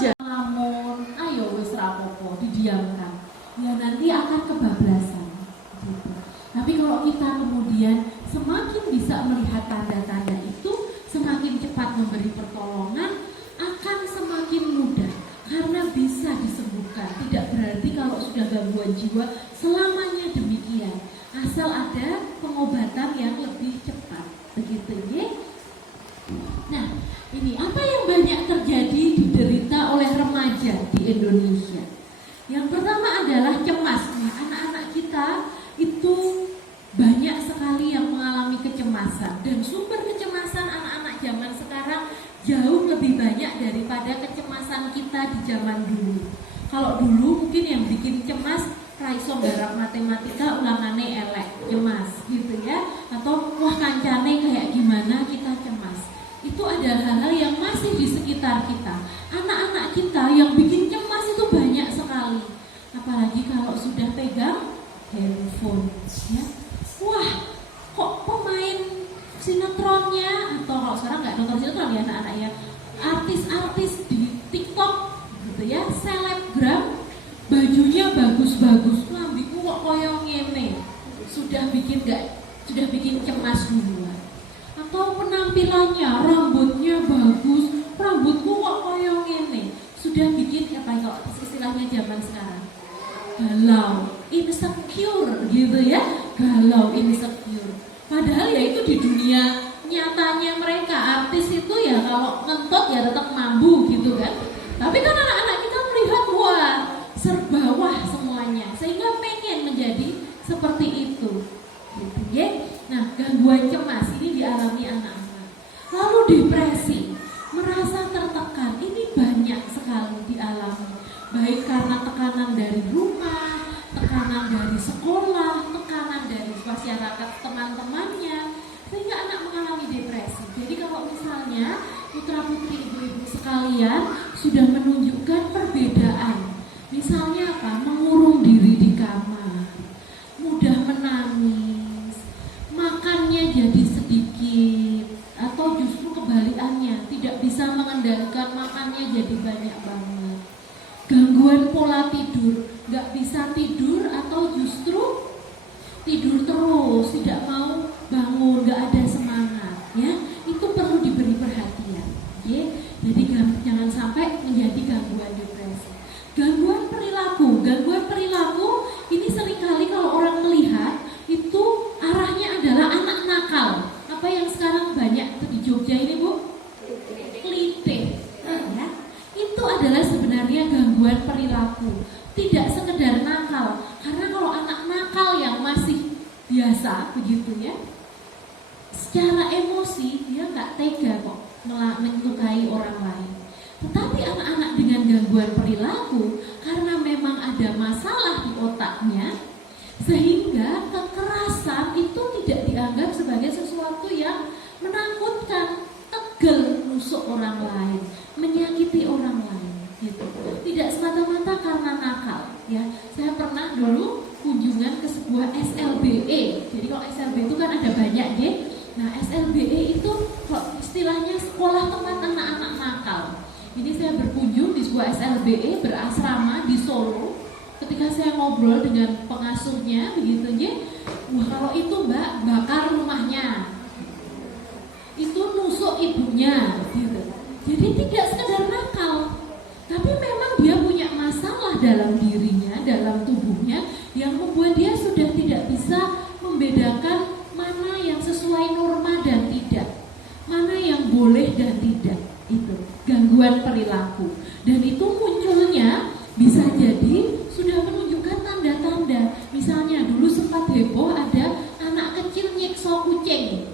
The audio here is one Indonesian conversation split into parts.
aja. Namun, ayo wis rapopo, didiamkan. Ya nanti akan kebablasan. Gitu. Tapi kalau kita kemudian semakin bisa melihat tanda-tanda itu, semakin cepat memberi pertolongan, akan semakin mudah karena bisa disembuhkan. Tidak berarti kalau sudah gangguan jiwa selamanya demikian. Asal ada pengobatan yang lebih cepat. Begitu ya. Nah, ini apa yang banyak terjadi diderita oleh remaja di Indonesia? Yang pertama adalah cemas. Nah, anak-anak kita itu banyak sekali yang mengalami kecemasan, dan sumber kecemasan anak-anak zaman sekarang jauh lebih banyak daripada kecemasan kita di zaman dulu. Kalau dulu mungkin yang bikin cemas raiso garap matematika ulangane elek, cemas gitu ya, atau wah kancane kayak gimana kita cemas. Itu ada hal-hal yang masih di sekitar kita. Anak-anak kita yang bikin cemas itu banyak sekali. Apalagi kalau sudah pegang handphone ya. Wah, kok pemain sinetronnya, atau kalau sekarang nggak nonton sinetron ya anak-anak ya, artis-artis di TikTok gitu ya, selebgram, bajunya bagus-bagus, lambiku kok koyo ngene, sudah bikin cemas duluan. Atau penampilannya, rambutnya bagus, rambutku kok koyo ngene, sudah bikin apa kalau istilahnya zaman sekarang, galau, insecure gitu ya, galau, insecure. Padahal ya itu di dunia nyatanya mereka, artis itu ya kalau ngentot ya tetap mambu gitu kan. Tapi kan anak-anak kita melihat wah, serba wah semuanya, sehingga pengen menjadi seperti itu gitu ya. Nah, gangguan cemas ini dialami anak-anak. Lalu depresi, merasa tertekan, ini banyak sekali dialami. Baik karena tekanan dari rumah, tekanan dari sekolah, tekanan dari masyarakat teman-temannya, sehingga anak mengalami depresi. Jadi kalau misalnya putra-putri ibu-ibu sekalian sudah menunjukkan perbedaan, misalnya apa? Mengurung diri di kamar, mudah menangis, makannya jadi sedikit, atau justru kebalikannya, tidak bisa mengendalikan makannya jadi banyak banget. Gangguan pola tidur, nggak bisa tidur atau justru tidur terus, tidak mau bangun, nggak ada semangat, ya itu perlu diberi perhatian, ya. Jadi jangan sampai menjadi gangguan depresi. Gangguan perilaku ini seringkali kalau orang melihat itu arahnya adalah anak nakal. Apa yang sekarang banyak di Jogja ini Bu? Klite, ya. Itu adalah sebenarnya gangguan perilaku. Tidak sekedar nakal, karena kalau anak nakal yang masih biasa begitu ya, secara emosi dia nggak tega kok melukai orang lain. Tetapi anak-anak dengan gangguan perilaku, karena memang ada masalah di otaknya, sehingga kekerasan itu tidak dianggap sebagai sesuatu yang menakutkan, tegel nusuk orang lain, menyakiti orang lain gitu. Tidak semata-mata karena nakal ya. Saya pernah dulu kunjungan ke sebuah SLBE. Jadi kalau SLBE itu kan ada banyak ya. Nah, SLBE itu kok istilahnya sekolah tempat anak-anak nakal. Ini saya berkunjung di sebuah SLBE berasrama di Solo. Ketika saya ngobrol dengan pengasuhnya begitu ya, wah kalau itu Mbak bakar rumahnya, itu nusuk ibunya gitu. Jadi tidak sekedar nakal, tapi memang dia punya masalah dalam dirinya, dalam tubuhnya, yang membuat dia sudah tidak bisa membedakan mana yang sesuai norma dan tidak, mana yang boleh dan tidak. Itu gangguan perilaku, dan itu munculnya bisa jadi sudah menunjukkan tanda-tanda. Misalnya dulu sempat heboh ada anak kecil nyiksa kucing,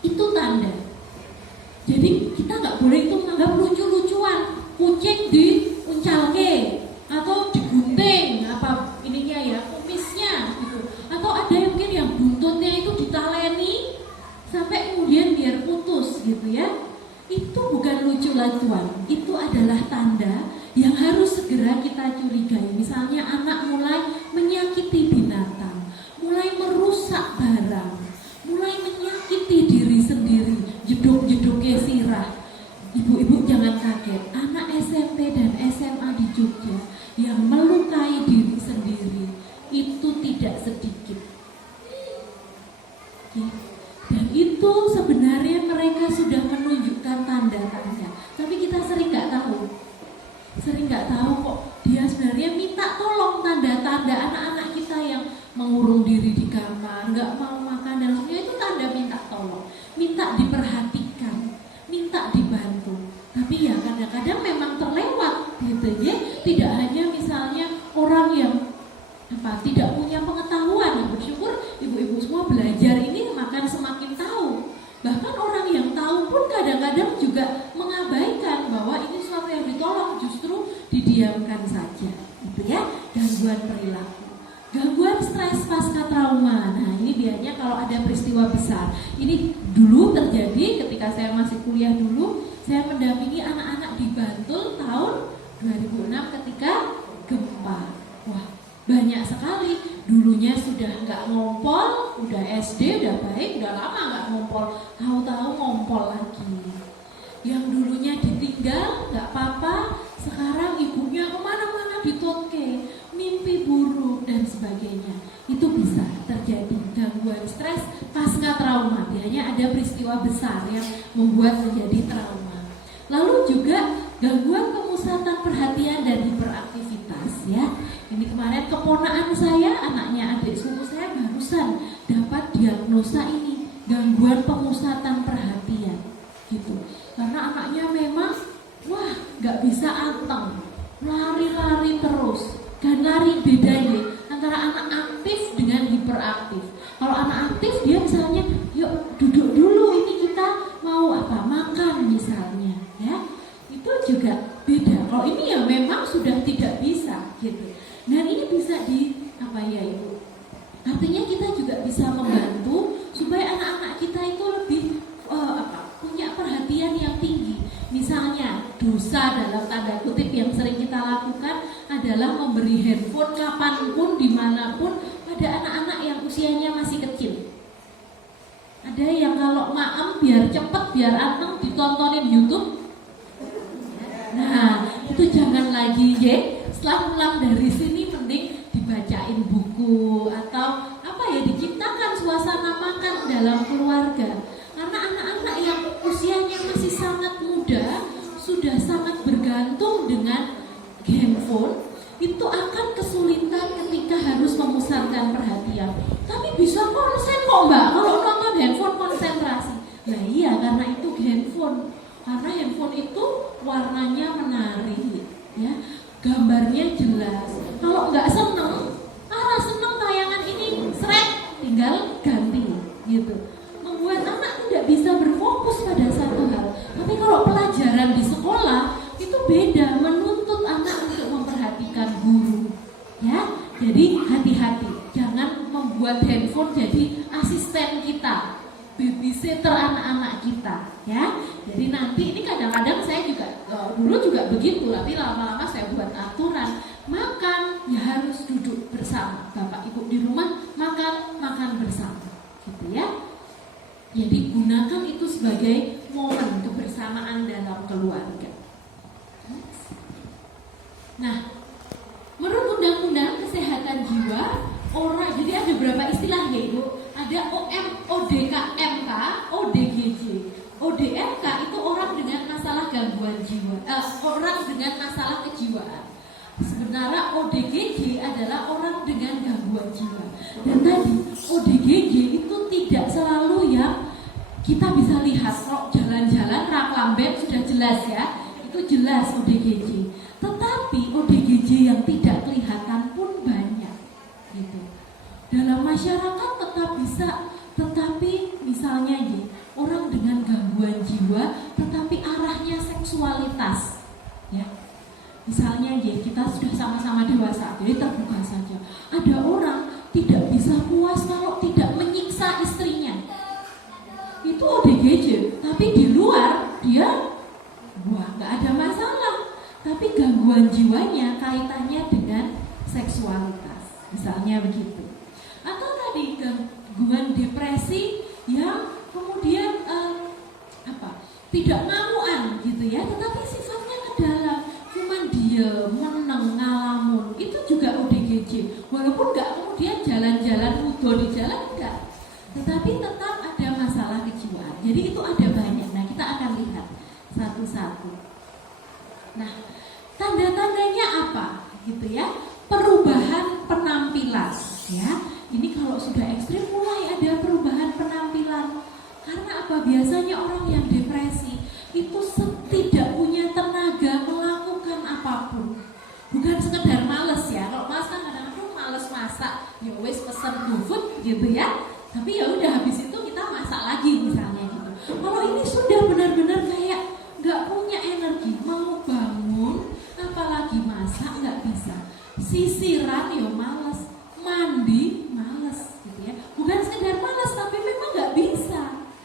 itu tanda. Jadi kita nggak boleh itu menganggap lucu-lucuan, kucing diuncalke atau digunting apa ininya ya, kumisnya gitu. Atau ada yang mungkin yang buntutnya itu ditaleni sampai kemudian biar putus gitu ya. Itu bukan lucu-lucuan, itu adalah tanda yang harus segera kita curigai. Misalnya anak mulai menyakiti binatang, mulai merusak barang, mulai menyakiti diri sendiri, jeduk-jeduknya sirah. Ibu-ibu jangan kaget, anak SMP kadang memang terlewat gitu ya. Tidak hanya misalnya orang yang tidak punya pengetahuan, yang bersyukur ibu-ibu semua belajar ini makan semakin tahu. Bahkan orang yang tahu pun kadang-kadang juga mengabaikan bahwa ini sesuatu yang ditolong, justru didiamkan saja, gitu ya. Gangguan perilaku, gangguan stres pasca trauma. Nah ini biasanya kalau ada peristiwa besar. Ini dulu terjadi ketika saya masih kuliah dulu, saya mendampingi anak-anak di Bantul tahun 2006 ketika gempa. Wah, banyak sekali. Dulunya sudah nggak ngompol, udah SD, udah baik, udah lama nggak ngompol, tahu-tahu ngompol lagi. Yang dulunya ditinggal nggak apa-apa, sekarang ibunya kemana-mana ditotke, mimpi buruk dan sebagainya. Itu bisa terjadi gangguan stres pasca trauma. Biasanya ada peristiwa besar yang membuat menjadi trauma. Lalu juga gangguan pemusatan perhatian dan hiperaktivitas ya. Ini kemarin keponakan saya, anaknya adik sepupu saya barusan dapat diagnosa ini, gangguan pemusatan perhatian gitu. Karena anaknya memang nggak bisa anteng, lari-lari terus. Dan lari bedanya antara anak aktif dengan hiperaktif. Kalau anak aktif dia misalnya, yuk duduk dulu, ini kita mau makan misalnya ya. Itu juga beda. Kalau ini ya memang sudah tidak bisa gitu. Dan ini bisa Ibu? Artinya kita juga bisa membantu supaya anak-anak kita itu lebih punya perhatian yang tinggi. Misalnya dosa dalam tanda kutip yang sering kita lakukan adalah memberi handphone kapanpun, dimanapun pada anak-anak yang usianya masih kecil. Ada yang kalau maem biar cepet, biar anteng ditontonin YouTube. Nah, itu jangan lagi ya. Setelah pulang dari sini mending dibacain buku atau diciptakan suasana makan dalam keluarga. Karena anak-anak yang usianya masih sangat muda sudah sangat bergantung dengan handphone, itu akan kesulitan ketika harus memusatkan perhatian. Tapi bisa konsen kok Mbak, kalau nonton handphone konsentrasi. Nah iya, karena itu handphone. Karena handphone itu warnanya menarik ya. Gambarnya jelas. Kalau nggak seneng, seneng tayangan ini, tinggal ganti gitu. Membuat anak tidak bisa berfokus pada satu hal. Tapi kalau pelajaran di sekolah itu beda, menuntut anak untuk memperhatikan guru. Ya, jadi hati-hati, jangan membuat handphone jadi asisten kita, babysitter anak-anak kita. Ya, jadi nanti ini kadang-kadang saya juga dulu juga begitu, tapi lama-lama saya buat aturan. Makan ya harus duduk bersama. Bapak ibu di rumah makan bersama, gitu ya. Jadi gunakan itu sebagai momen kebersamaan dalam keluarga. Nah, menurut Undang-Undang Kesehatan Jiwa, jadi ada berapa istilah ya Ibu? Ada ODKMK, ODGJ. ODMK itu orang dengan masalah gangguan jiwa, orang dengan masalah kejiwaan. Sebenarnya ODGJ adalah orang dengan gangguan jiwa. Dan tadi ODGJ itu tidak selalu yang kita bisa lihat. Kalau jalan-jalan rak lamben sudah jelas ya, itu jelas ODGJ. Tetapi ODGJ yang tidak kelihatan pun banyak gitu. Dalam masyarakat tetap bisa, tetapi misalnya orang dengan gangguan jiwa tetapi arahnya seksualitas ya. Misalnya kita sudah sama-sama dewasa, jadi terbuka saja. Ada orang tidak bisa puas kalau tidak menyiksa istrinya. Itu ODGJ, tapi di luar dia nggak ada masalah. Tapi gangguan jiwanya kaitannya dengan seksualitas, misalnya begitu. Atau tadi gangguan depresi yang kemudian tidak ngamuan gitu ya, tetapi sifatnya ke dalam. Dia meneng ngalamun, itu juga ODGJ. Walaupun nggak kemudian jalan-jalan mudo di jalan enggak, tetapi tetap ada masalah kejiwaan. Jadi itu ada banyak. Nah kita akan lihat satu-satu. Nah tanda-tandanya apa gitu ya? Perubahan penampilan ya. Ini kalau sudah ekstrim mulai ada perubahan penampilan. Karena apa? Biasanya orang yang depresi itu tidak punya tenaga gitu ya. Tapi ya udah habis itu kita masak lagi misalnya gitu. Kalau ini sudah benar-benar kayak nggak punya energi, mau bangun apalagi masak nggak bisa, sisiran ya males, mandi males gitu ya. Bukan sekedar males tapi memang nggak bisa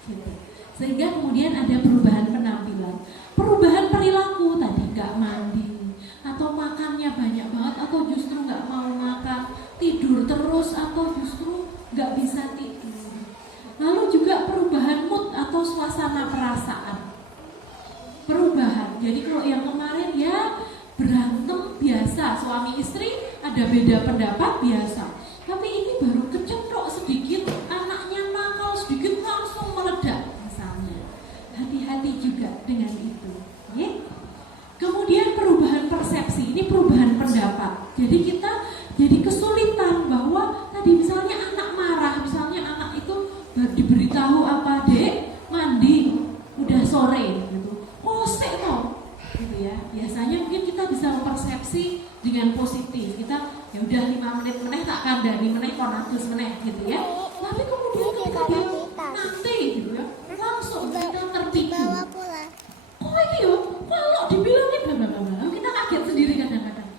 gitu. Sehingga kemudian ada perubahan penampilan, perubahan perilaku tadi, nggak mandi atau makannya banyak banget atau justru nggak mau makan, tidur terus atau justru nggak bisa tidur. Lalu juga perubahan mood atau suasana perasaan, perubahan. Jadi kalau yang kemarin ya berantem biasa, suami istri ada beda pendapat biasa, tapi ini baru kecemplok sedikit, anaknya nakal sedikit langsung meledak misalnya. Hati-hati juga dengan itu ya. Kemudian perubahan persepsi, ini perubahan pendapat. Jadi kita jadi kesulitan bahwa tadi misalnya anak marah, misalnya anak itu diberitahu apa, dek mandi udah sore gitu, kosek toh gitu ya. Biasanya mungkin kita bisa mempersepsi dengan positif, kita ya udah 5 menit meneh tak kandani meneh konatus meneh gitu ya. Tapi kemudian ketika dia nanti gitu ya, langsung kita terpicu. Oh ini yo, kalau dibilangin bla kita kaget sendiri kadang-kadang.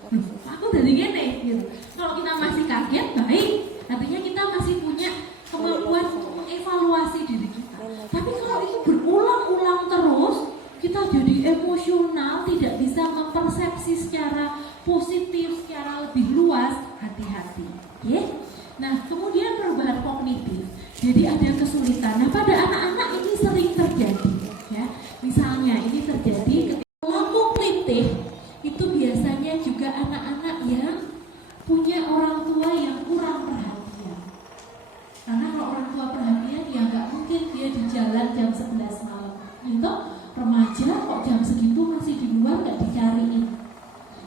Aku dari gini gitu. Kalau kita masih kaget, baik, artinya kita masih punya kemampuan untuk mengevaluasi diri kita. Tapi kalau itu berulang-ulang terus, kita jadi emosional, tidak bisa mempersepsi secara positif, secara lebih luas, hati-hati. Ya? Nah, kemudian perubahan kognitif. Jadi ada kesulitan. Nah, pada anak-anak ini sering terjadi. Ya, misalnya ini terjadi ketika kognitif itu biasanya juga anak-anak yang punya orang tua yang kurang perhatian. Karena kalau orang tua perhatian ya nggak mungkin dia di jalan jam 11 malam. Itu remaja kok jam segitu masih di luar nggak dicariin.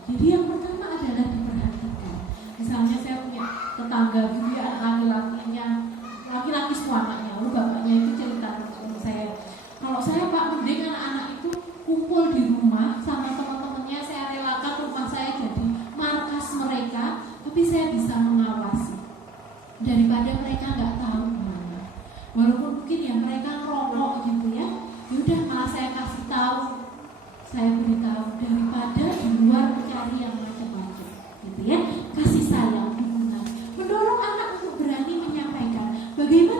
Jadi yang pertama adalah diperhatikan. Misalnya saya punya tetangga gitu ya, laki-lakinya, laki-laki semua anaknya, lalu bapaknya itu cerita sama saya. Kalau saya Pak, mending anak-anak itu kumpul di rumah sama teman-temannya, saya relakan rumah saya jadi markas mereka, tapi saya bisa mengawasi daripada mereka nggak tahu mana. Walaupun mungkin ya mereka ngerokok gitu ya, yaudah malah saya kasih tahu, saya beritahu daripada di luar mencari yang macam-macam, gitu ya. Kasih sayang, dukungan, mendorong anak untuk berani menyampaikan bagaimana